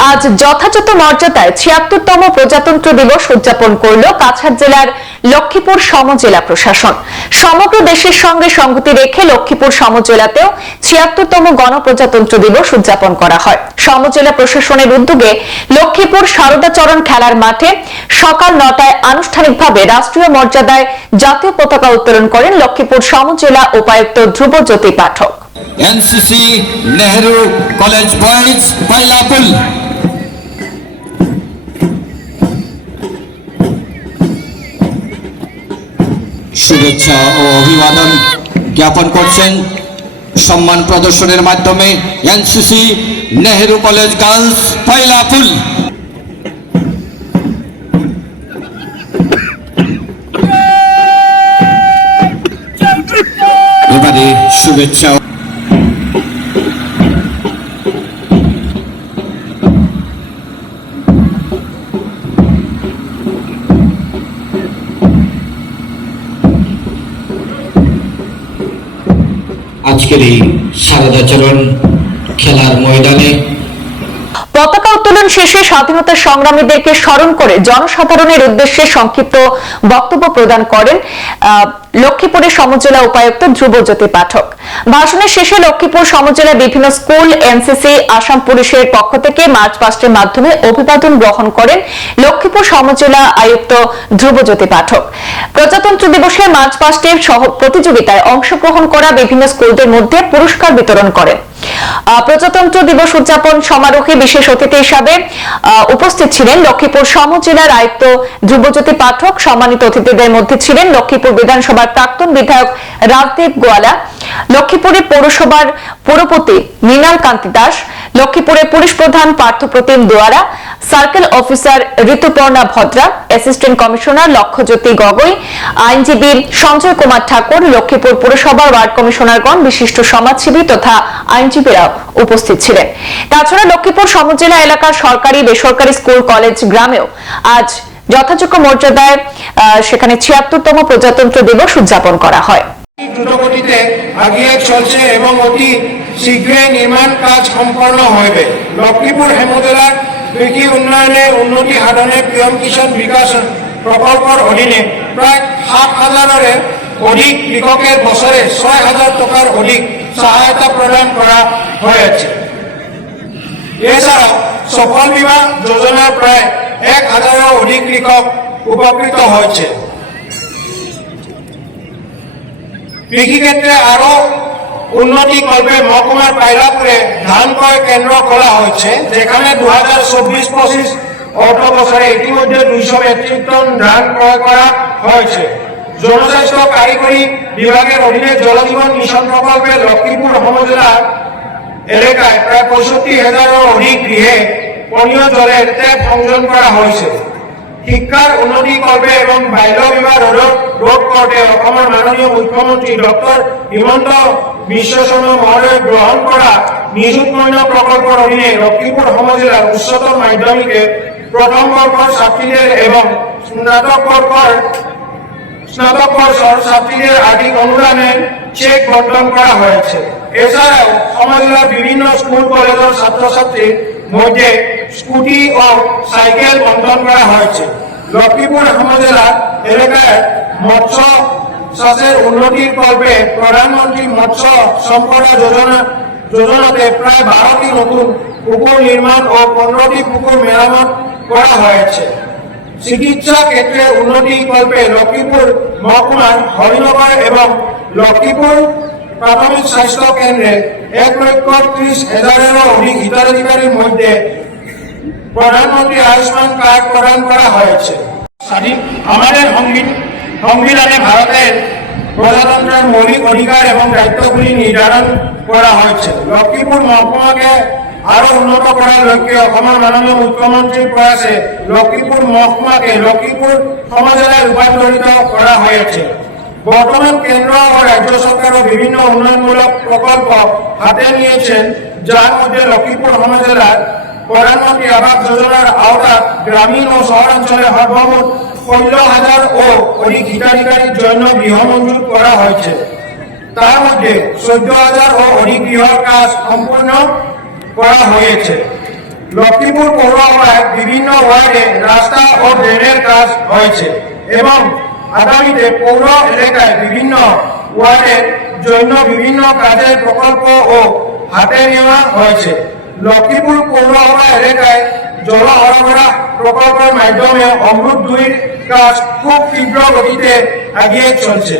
আজ যথাযথ মর্যাদায় ৭৬তম প্রজাতন্ত্র দিবস উদযাপন করল কাছাড় জেলার লক্ষ্মীপুর সমজেলা প্রশাসন। সমগ্র দেশের সঙ্গে সংগতি রেখে লক্ষ্মীপুর সমজেলাতেও ৭৬তম গণপ্রজাতন্ত্র দিবস উদযাপন করা হয়। সমজেলা প্রশাসনের উদ্যোগে লক্ষ্মীপুর সারদাচরণ খেলার মাঠে সকাল ৯টায় আনুষ্ঠানিকভাবে রাষ্ট্রীয় মর্যাদায় জাতীয় পতাকা উত্তোলন করেন লক্ষ্মীপুর সমজেলা উপায়ুক্ত ধ্রুবজ্যোতি পাঠক। एनसीसी नेहरू कॉलेज बॉयज बैलापुल शुभेच्छा और अभिवादन ज्ञापन करছেন সম্মান প্রদর্শনের মাধ্যমে এনসিসি নেहरू কলেজ গার্লস बैलापुल। এবারে শুভেচ্ছা আজকের এই সারদাচরণ খেলার ময়দানে পতাকা উত্তোলন শেষে স্বাধীনতা সংগ্রামীদেরকে স্মরণ করে জনসাধারণের উদ্দেশ্যে সংক্ষিপ্ত বক্তব্য প্রদান করেন লক্ষ্মীপুরের সমজেলা উপায়ুক্ত ধ্রুবজ্যোতি পাঠক। ভাষণের শেষে লক্ষ্মীপুর সমজেলার বিভিন্ন স্কুল, এনসিসি, আসাম পুলিশের পক্ষ থেকে মার্চ পাস্টের মাধ্যমে অভিবাদন গ্রহণ করেন লক্ষ্মীপুর সমজেলা আয়ুক্ত ধ্রুবজ্যোতি পাঠক। প্রজাতন্ত্র দিবসে মার্চ পাস্টের প্রতিযোগিতায় অংশগ্রহণ করা বিভিন্ন স্কুলদের মধ্যে পুরস্কার বিতরণ করেন। প্রজাতন্ত্র দিবস উদযাপন সমারোহে বিশেষ অতিথি হিসাবে উপস্থিত ছিলেন লক্ষ্মীপুর সমজেলার আয়ুক্ত ধ্রুবজ্যোতি পাঠক। সম্মানিত অতিথিদের মধ্যে ছিলেন লক্ষ্মীপুর বিধানসভার প্রাক্তন বিধায়ক রাজদেব গোয়ালা, লক্ষ্মীপুরের পৌরসভার পৌরপতি মৃণাল কান্তি দাস, লক্ষ্মীপুরের পুলিশ প্রধান পার্থপ্রতিম দোয়ারা, সার্কেল অফিসার ঋতুপর্ণা ভদ্রা, অ্যাসিস্ট্যান্ট কমিশনার লক্ষ্যজ্যোতি গগৈ, আইনজীবী সঞ্জয় কুমার ঠাকুর, লক্ষ্মীপুর পৌরসভার ওয়ার্ড কমিশনারগণ, বিশিষ্ট সমাজসেবী তথা আইনজীবীরাও উপস্থিত ছিলেন। তাছাড়া লক্ষ্মীপুর সমজেলা এলাকার সরকারি, বেসরকারি স্কুল, কলেজ, গ্রামেও আজ যথাযোগ্য মর্যাদায় সেখানে ৭৬তম প্রজাতন্ত্র দিবস উদযাপন করা হয়। দ্রুতগতিতে এগিয়ে চলছে এবং অতি শীঘ্রই নির্মাণ কাজ সম্পন্ন হবে। লক্ষ্মীপুর হেমজেলার কৃষি উন্নয়নে উন্নতি সাধনে পিএম কিষাণ বিকাশ প্রকল্পের অধীনে প্রায় ৭,০০০-এর অধিক কৃষকের বছরে ৬,০০০ টাকার অধিক সহায়তা প্রদান করা হয়েছে। এছাড়াও সফল বিমা যোজনার প্রায় ১,০০০-এরও অধিক কৃষক উপকৃত হয়েছে। কৃষিক্ষেত্রে আরো উন্নতি কল্পে মহকুমার পাইলাপুরে ধান ক্রয় কেন্দ্র খোলা হয়েছে, যেখানে ২০২৪-২৫ অর্থ বছরে ইতিমধ্যে ২০০ মেট্রিক টন ধান ক্রয় করা হয়েছে। জনস্বাস্থ্য কারিগরি বিভাগের অধীনে জলজীবন মিশন প্রকল্পে লক্ষ্মীপুর সমজেলার এলাকায় প্রায় ৬৫,০০০-এরও অধিক গৃহে পানীয় জলের ট্যাপ সংযোজন করা হয়েছে। শিক্ষার উন্নতি কল্পে এবং বাল্য বিবাহ রোধ করতে অসমের মাননীয় মুখ্যমন্ত্রী ডক্টর হিমন্ত বিশ্ব শর্মা মহোদয় গ্রহণ করা নিযুক্ত প্রকল্পের অধীনে লক্ষ্মীপুর সমজেলার উচ্চতর মাধ্যমিকে প্রথম বর্ষের ছাত্রীদের এবং স্নাতক ছাত্রীদের আর্থিক অনুদানের চেক বন্টন করা হয়েছে। এছাড়াও সমজেলার বিভিন্ন স্কুল, কলেজের ছাত্রছাত্রীর মধ্যে স্কুটি ও সাইকেল বন্টন করা হয়েছে। লক্ষ্মীপুর সমজেলা এলাকায় মৎস্য চাষের উন্নতির কল্পে প্রধানমন্ত্রী মৎস্য সম্পদা যোজনাতে প্রায় ১২টি নতুন পুকুর নির্মাণ ও ১৫টি পুকুর মেরামত করা হয়েছে। চিকিৎসা ক্ষেত্রে উন্নতি কল্পে লক্ষ্মীপুর মহকুমার হরিনগর এবং লক্ষ্মীপুর প্রাথমিক স্বাস্থ্য কেন্দ্রে ১,৩০,০০০-এরও অধিক হিতাধিকারীর মধ্যে প্রধানমন্ত্রী আয়ুষ্মান কার্ড প্রদান করা হয়েছে। আমাদের সংবিধানে ভারতের প্রজাতন্ত্রের মৌলিক অধিকার এবং দায়িত্বগুলি নির্ধারণ করা হয়েছে। লক্ষ্মীপুর মহকুমাকে আরো উন্নত করার লক্ষ্যে অসমের মাননীয় মুখ্যমন্ত্রীর প্রয়াসে লক্ষ্মীপুর মহকুমাকে লক্ষ্মীপুর সমজেলায় রূপান্তরিত করা হয়েছে। বর্তমান কেন্দ্র ও রাজ্য সরকারও বিভিন্ন উন্নয়নমূলক প্রকল্প হাতে নিয়েছেন, যার মধ্যে লক্ষ্মীপুর সমজেলার প্রধানমন্ত্রী আবাস যোজনার আওতায় গ্রামীণ ও শহরাঞ্চলে সর্বমোট ১৫,০০০ ও অধিক হিতাধিকারীর জন্য গৃহ মঞ্জুর করা হয়েছে। তার মধ্যে ১৪,০০০ ও অধিক গৃহর কাজ সম্পূর্ণ করা হয়েছে। লক্ষ্মীপুর পৌরসভায় বিভিন্ন ওয়ার্ডে রাস্তা ও ড্রেনের কাজ হয়েছে এবং আগামীতে পৌর এলাকায় বিভিন্ন ওয়ার্ডের জন্য বিভিন্ন কাজের প্রকল্প ও হাতে নেওয়া হয়েছে। লক্ষ্মীপুর পৌরসভা এলাকায় জল সরবরাহ প্রকল্পের মাধ্যমে অমৃত 2 কাজ খুব তীব্র গতিতে এগিয়ে চলছে।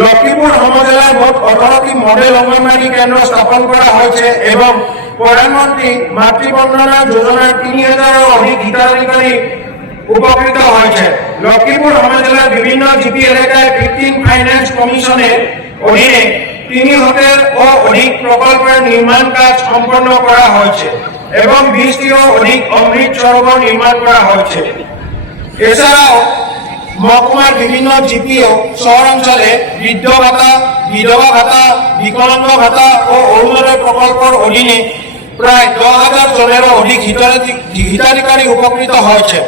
লক্ষ্মীপুর উপজেলায় মোট 18টি মডেল অঙ্গনওয়াড়ি কেন্দ্র স্থাপন করা হয়েছে এবং প্রধানমন্ত্রী মাতৃবন্দনা যোজনার 3000-এরও অধিক হিতাধিকারী উপকৃত হয়েছে। লক্ষ্মীপুর উপজেলার বিভিন্ন জিপি এলাকায় 15 ফাইন্যান্স কমিশনের অধীনে 300-ও অধিক প্রকল্পের নির্মাণ কাজ সম্পন্ন করা হয়েছে এবং 20টিরও অধিক অমৃত সরোবর নির্মাণ করা হয়েছে। এছাড়াও মহকুমার বিভিন্ন জিপিও শহরাঞ্চলে বৃদ্ধ ভাতা, বিধবা ভাতা, বিকলাঙ্গ ভাতা ও অরুণোদয় প্রকল্পের অধীনে প্রায় 10,000 জনেরও অধিক হিতাধিকারী উপকৃত হয়েছে।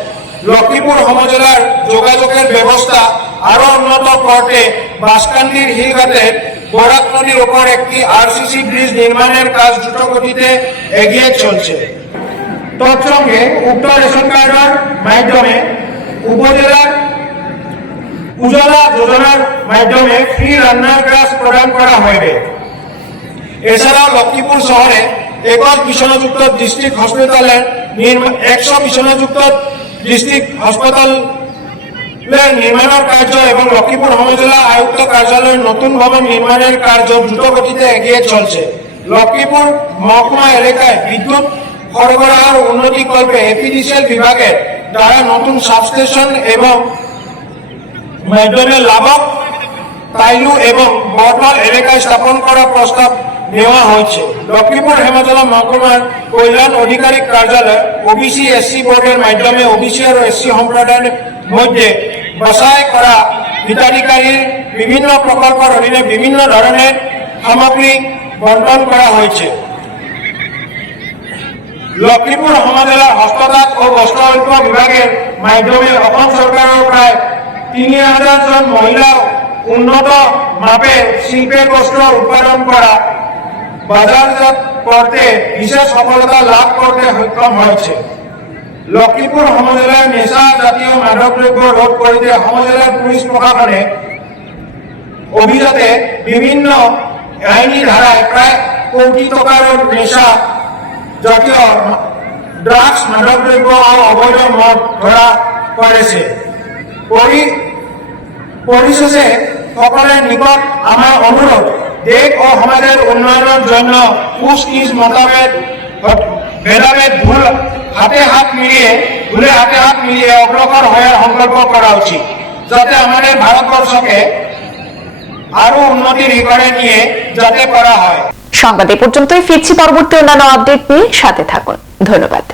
লক্ষ্মীপুর উপজেলার যোগাযোগের ব্যবস্থা আরো উন্নত করতে বাঁশকান্দির হিলঘাটের বরাক নদীর উপর একটি আরসিসি ব্রিজ নির্মাণের কাজ দ্রুত গতিতে এগিয়ে চলছে। তৎসঙ্গে উক্ত রেশন কার্ডের মাধ্যমে উপজেলার উজালা যোজনার মাধ্যমে ফ্রি রান্নার গ্যাস প্রদান করা হবে। এছাড়াও লক্ষ্মীপুর শহরে 21 বিছানাযুক্ত ডিস্ট্রিক্ট হসপিটালের 100 বিছানাযুক্ত ডিস্ট্রিক্ট হাসপাতালের নির্মাণের কার্য এবং লক্ষ্মীপুর উপজেলা আয়ুক্ত কার্যালয়ের নতুন ভবন নির্মাণের কার্য দ্রুত গতিতে এগিয়ে চলছে। লক্ষ্মীপুর মহকুমা এলাকায় বিদ্যুৎ সরবরাহের উন্নতিকল্পে এপিডিসিএল বিভাগের দ্বারা নতুন সাবস্টেশন এবং মাধ্যমে লাভক তাইলু এবং বটমাল এলাকায় স্থাপন করার প্রস্তাব নেওয়া হয়েছে। লক্ষ্মীপুর হেমাচলা মহকুমার কল্যাণ আধিকারিক কার্যালয় ওবিসি এসসি বোর্ডের মাধ্যমে ওবিসি আর এসসি সম্প্রদায়ের মধ্যে বাছাই করা হিতাধিকারীর বিভিন্ন প্রকল্পের অধীনে বিভিন্ন ধরনের সামগ্রী বন্টন করা হয়েছে। লক্ষ্মীপুর উপজেলার হস্ততাঁত ও বস্ত্রশিল্প বিভাগের মাধ্যমে অসম সরকারের প্রায় 3,000 জন মহিলা উন্নত মাপের শিল্পের বস্ত্র উৎপাদন করা বাজারজাত করতে বিশেষ সফলতা লাভ করতে সক্ষম হয়েছে। লক্ষ্মীপুর উপজেলার নেশা জাতীয় মাদকদ্রব্য রোধ করতে উপজেলার পুলিশ প্রশাসনে অভিযানে বিভিন্ন আইনি ধারায় প্রায় 1 কোটি টাকার নেশা জাতীয় ড্রাগস মাদকদ্রব্য ও অবৈধ মদ ধরা পড়েছে। পরিশেষে সকলের নিকট আমার অনুরোধ, দেশ ও সমাজের উন্নয়নের জন্য নিজ মতামত ভেদাভেদ ভুলে হাতে হাত মিলিয়ে অগ্রসর হওয়ার সংকল্প করা উচিত, যাতে আমাদের ভারতবর্ষকে আরো উন্নতির শিখরে নিয়ে যাতে করা হয়। সংবাদ এ পর্যন্তই, ফিরছি পরবর্তী অন্যান্য আপডেট নিয়ে, সাথে থাকুন। ধন্যবাদ।